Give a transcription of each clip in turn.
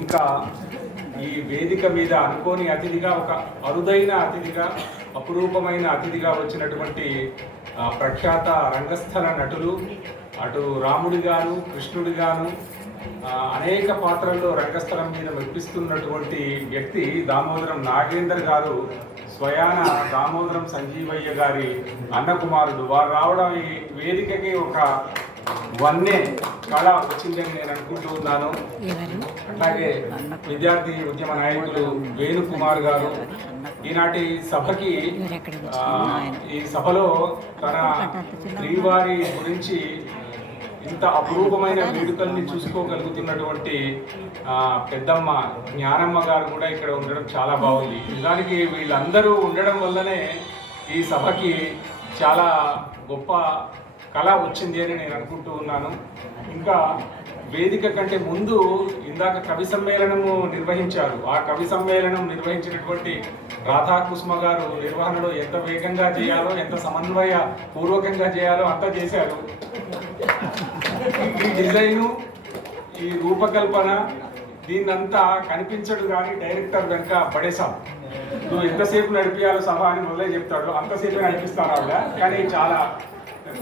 ఇంకా ఈ వేదిక మీద అనుకోని అతిథిగా, ఒక అరుదైన అతిథిగా, అపురూపమైన అతిథిగా వచ్చినటువంటి ప్రఖ్యాత రంగస్థల నటులు, అటు రాముడి గారు, కృష్ణుడి గాను అనేక పాత్రల్లో రంగస్థలం మీద మెప్పిస్తున్నటువంటి వ్యక్తి దామోదరం నాగేందర్ గారు, స్వయాన దామోదరం సంజీవయ్య గారి అన్న కుమారుడు. వారు రావడం ఈ వేదికకి ఒక వన్నే కళ వచ్చిందని నేను అనుకుంటూ ఉన్నాను. అట్లాగే విద్యార్థి ఉద్యమ నాయకులు వేణుకుమార్ గారు ఈనాటి సభకి ఈ సభలో తన శ్రీవారి గురించి ఇంత అపురూపమైన వేడుకల్ని చూసుకోగలుగుతున్నటువంటి పెద్దమ్మ జ్ఞానమ్మ గారు కూడా ఇక్కడ ఉండడం చాలా బాగుంది. నిజానికి వీళ్ళందరూ ఉండడం వల్లనే ఈ సభకి చాలా గొప్ప కళ వచ్చింది అని నేను అనుకుంటూ ఉన్నాను. ఇంకా వేదిక కంటే ముందు ఇందాక కవి సమ్మేళనము నిర్వహించారు. ఆ కవి సమ్మేళనం నిర్వహించినటువంటి రాధాకృష్ణ గారు నిర్వహణలో ఎంత వేగంగా చేయాలో, ఎంత సమన్వయ పూర్వకంగా చేయాలో అంతా చేశారు. ఈ డిజైను, ఈ రూపకల్పన, దీన్నంతా కనిపించడు కానీ డైరెక్టర్ వెనక పడేశాం. నువ్వు ఎంతసేపు నడిపించాలో సభ అని మొదలే చెప్తాడు, అంతసేపు నడిపిస్తారు ఆవిడ. కానీ చాలా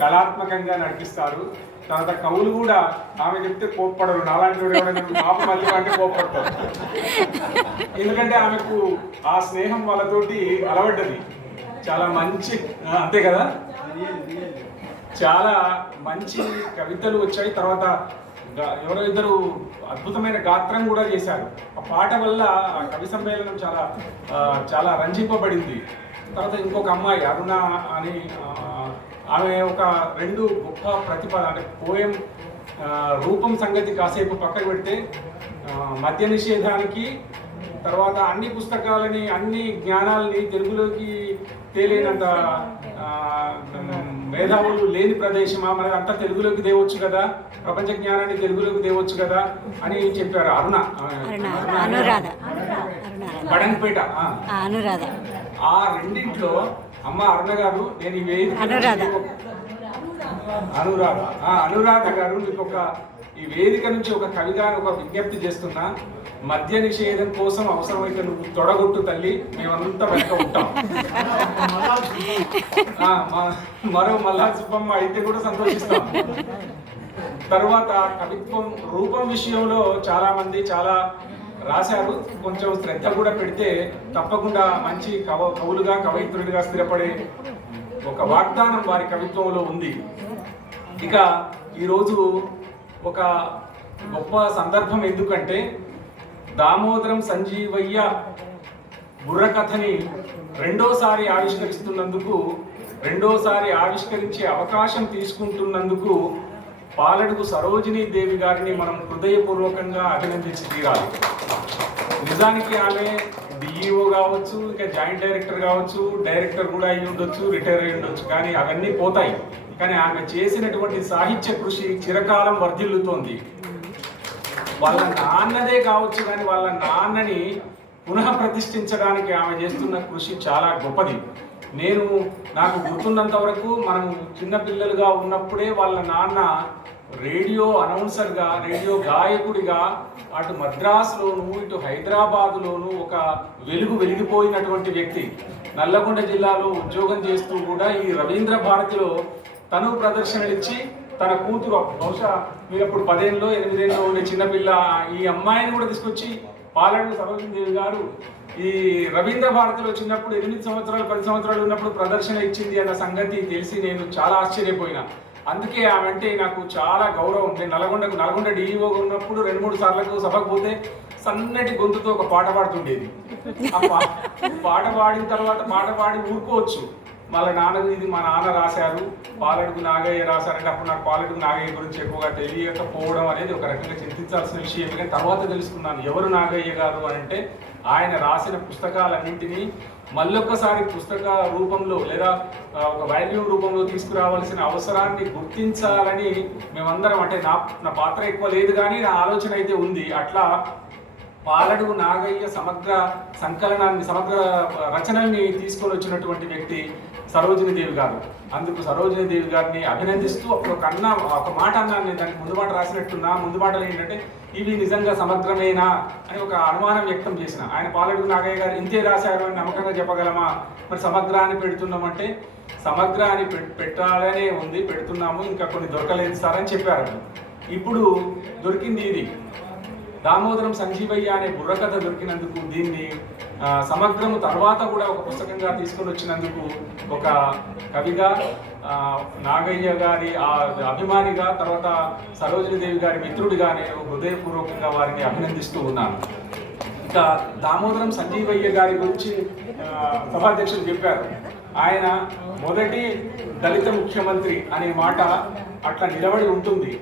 కళాత్మకంగా నడిపిస్తారు. తర్వాత కవులు కూడా ఆమె చెప్తే కోప్పడరు. నాలాంటి పాప మళ్ళీ అంటే కోప్పడతారు. ఎందుకంటే ఆమెకు ఆ స్నేహం వాళ్ళతోటి అలవడ్డది. చాలా మంచి, అంతే కదా, చాలా మంచి కవితలు వచ్చాయి. తర్వాత ఎవరో ఇద్దరు అద్భుతమైన గాత్రం కూడా చేశారు. ఆ పాట వల్ల ఆ కవి సమ్మేళనం చాలా చాలా రంజింపబడింది. తర్వాత ఇంకొక అమ్మాయి అరుణ అని, ఆమె ఒక 2 గొప్ప ప్రతిభ, అంటే పోయం రూపం సంగతి కాసేపు పక్కకు పెడితే మద్య నిషేధానికి, తర్వాత అన్ని పుస్తకాలని, అన్ని జ్ఞానాలని తెలుగులోకి తేలేనంత మేధావులు లేని ప్రదేశమా, మరి అంతా తెలుగులోకి తేవచ్చు కదా, ప్రపంచ జ్ఞానాన్ని తెలుగులోకి తేవచ్చు కదా అని చెప్పారు. బడంపేట అనురాధ. ఆ రెండింట్లో అమ్మ అరుణ గారు, నేను ఈ అనురాధ గారు మీకు ఈ వేదిక నుంచి ఒక కవిగా ఒక విజ్ఞప్తి చేస్తున్నా. మద్య నిషేధం కోసం అవసరమైతే నువ్వు తొడగొట్టు తల్లి, మేమంతా వెనక ఉంటాం. మరో మల్లా సుబ్బమ్మ అయితే కూడా సంతోషిస్తాం. తర్వాత కవిత్వం రూపం విషయంలో చాలా మంది చాలా రాశారు. కొంచెం శ్రద్ధ కూడా పెడితే తప్పకుండా మంచి కవులుగా, కవయిత్రుడిగా స్థిరపడే ఒక వాగ్దానం వారి కవిత్వంలో ఉంది. ఇక ఈరోజు ఒక గొప్ప సందర్భం. ఎందుకంటే దామోదరం సంజీవయ్య బుర్రకథని రెండోసారి ఆవిష్కరిస్తున్నందుకు, రెండోసారి ఆవిష్కరించే అవకాశం తీసుకుంటున్నందుకు పాలడుగు సరోజినీ దేవి గారిని మనం హృదయపూర్వకంగా అభినందించి తీరాలి. నిజానికి ఆమె డిఈఓ కావచ్చు, ఇక జాయింట్ డైరెక్టర్ కావచ్చు, డైరెక్టర్ కూడా అయ్యి ఉండొచ్చు, రిటైర్ అయ్యి ఉండొచ్చు, కానీ అవన్నీ పోతాయి. కానీ ఆమె చేసినటువంటి సాహిత్య కృషి చిరకాలం వర్ధిల్లుతోంది. వాళ్ళ నాన్నదే కావచ్చు, కానీ వాళ్ళ నాన్నని పునః ప్రతిష్ఠించడానికి ఆమె చేస్తున్న కృషి చాలా గొప్పది. నాకు గుర్తున్నంత వరకు మనం చిన్నపిల్లలుగా ఉన్నప్పుడే వాళ్ళ నాన్న రేడియో అనౌన్సర్గా, రేడియో గాయకుడిగా అటు మద్రాసులోను ఇటు హైదరాబాదులోను ఒక వెలిగిపోయినటువంటి వ్యక్తి. నల్లగొండ జిల్లాలో ఉద్యోగం చేస్తూ కూడా ఈ రవీంద్ర భారతిలో తను ప్రదర్శనలిచ్చి తన కూతురు, బహుశా మీరు అప్పుడు 10 ఏళ్ళలో 8 ఏళ్ళలో ఉండే చిన్నపిల్ల, ఈ అమ్మాయిని కూడా తీసుకొచ్చి పాలడుగు సరోజినీదేవి గారు ఈ రవీంద్ర భారతిలో చిన్నప్పుడు 8 సంవత్సరాలు 10 సంవత్సరాలు ఉన్నప్పుడు ప్రదర్శన ఇచ్చింది అన్న సంగతి తెలిసి నేను చాలా ఆశ్చర్యపోయినా. అందుకే ఆమె అంటే నాకు చాలా గౌరవం. నేను నల్గొండ డిఈఓగా ఉన్నప్పుడు 2-3 సార్లకు సభకు పోతే సన్నటి గొంతుతో ఒక పాట పాడుతుండేది. ఆ పాట పాడిన తర్వాత పాట పాడి ఊరుకోవచ్చు. మళ్ళీ ఇది మా నాన్న రాశారు, పాలడుగు నాగయ్య రాశారంటే అప్పుడు నాకు పాలడుగు నాగయ్య గురించి ఎక్కువగా తెలియకపోవడం అనేది ఒక రకంగా చింతించాల్సిన విషయం. కానీ తర్వాత తెలుసుకున్నాను ఎవరు నాగయ్య గారు అంటే ఆయన రాసిన పుస్తకాలన్నింటినీ మళ్ళొక్కసారి పుస్తక రూపంలో లేదా ఒక వాల్యూమ్ రూపంలో తీసుకురావాల్సిన అవసరాన్ని గుర్తించాలని మేమందరం, అంటే నా పాత్ర ఎక్కువ లేదు కానీ నా ఆలోచన అయితే ఉంది. అట్లా పాలడుగు నాగయ్య సమగ్ర సంకలనాన్ని, సమగ్ర రచనల్ని తీసుకొని వచ్చినటువంటి వ్యక్తి సరోజిని దేవి గారు. అందుకు సరోజిని దేవి గారిని అభినందిస్తూ అప్పుడు ఒక మాట అన్నాను నేను, దానికి ముందు మాట రాసినట్టున్నా. ముందు మాటలు ఏంటంటే ఇవి నిజంగా సమగ్రమేనా అని ఒక అనుమానం వ్యక్తం చేసిన. ఆయన పాలడుగు నాగయ్య గారు ఇంతే రాశారు అని నమ్మకంగా చెప్పగలమా? మరి సమగ్ర అని పెడుతున్నామంటే సమగ్ర అని పెట్టాలనే ఉంది, పెడుతున్నాము, ఇంకా కొన్ని దొరకలేదు సార్ అని చెప్పారు. ఇప్పుడు దొరికింది ఇది. దామోదరం సంజీవయ్య అనే బుర్రకథ దొరికినందుకు, దీన్ని సమగ్రము తర్వాత కూడా ఒక పుస్తకంగా తీసుకొని వచ్చినందుకు ఒక కవిగా, నాగయ్య గారి అభిమానిగా, తర్వాత సరోజిని దేవి గారి మిత్రుడిగా నేను హృదయపూర్వకంగా వారిని అభినందిస్తూ ఉన్నాను. ఇక దామోదరం సంజీవయ్య గారి గురించి సభాధ్యక్షులు చెప్పారు. ఆయన మొదటి దళిత ముఖ్యమంత్రి అనే మాట అట్లా నిలబడి ఉంటుంది.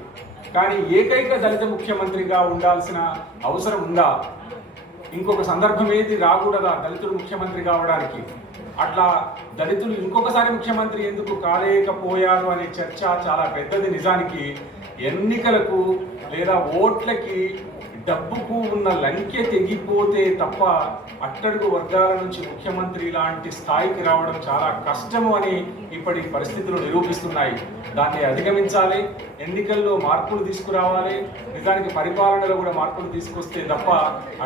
కానీ ఏకైక దళిత ముఖ్యమంత్రిగా ఉండాల్సిన అవసరం ఉందా? ఇంకొక సందర్భం ఏది రాకూడదా దళితుడు ముఖ్యమంత్రి కావడానికి? అట్లా దళితులు ఇంకొకసారి ముఖ్యమంత్రి ఎందుకు కాలేకపోయారు అనే చర్చ చాలా పెద్దది. నిజానికి ఎన్నికలకు లేదా ఓట్లకి డబ్బుకు ఉన్న లంకె తెగిపోతే తప్ప అట్టడుగు వర్గాల నుంచి ముఖ్యమంత్రి లాంటి స్థాయికి రావడం చాలా కష్టము అని ఇప్పటి పరిస్థితులు నిరూపిస్తున్నాయి. దాన్ని అధిగమించాలి, ఎన్నికల్లో మార్పులు తీసుకురావాలి, నిజానికి పరిపాలనలో కూడా మార్పులు తీసుకొస్తే తప్ప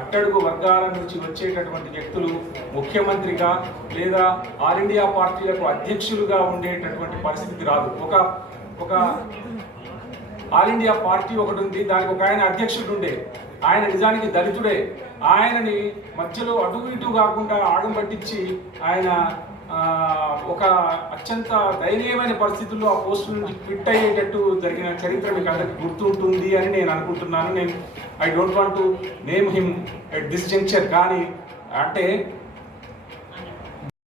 అట్టడుగు వర్గాల నుంచి వచ్చేటటువంటి వ్యక్తులు ముఖ్యమంత్రిగా లేదా ఆల్ ఇండియా పార్టీలకు అధ్యక్షులుగా ఉండేటటువంటి పరిస్థితి రాదు. ఒక ఆల్ ఇండియా పార్టీ ఒకటి ఉంది, దానికి ఒక ఆయన అధ్యక్షుడు ఉండే, ఆయన నిజానికి దళితుడే. ఆయనని మధ్యలో అటు ఇటు కాకుండా ఆగం పట్టించి ఆయన ఒక అత్యంత దయనీయమైన పరిస్థితుల్లో ఆ పోస్టు నుంచి క్విట్ అయ్యేటట్టు జరిగిన చరిత్ర మీకు అందరికి గుర్తుంటుంది అని నేను అనుకుంటున్నాను. I don't want to name him at this juncture. కానీ అంటే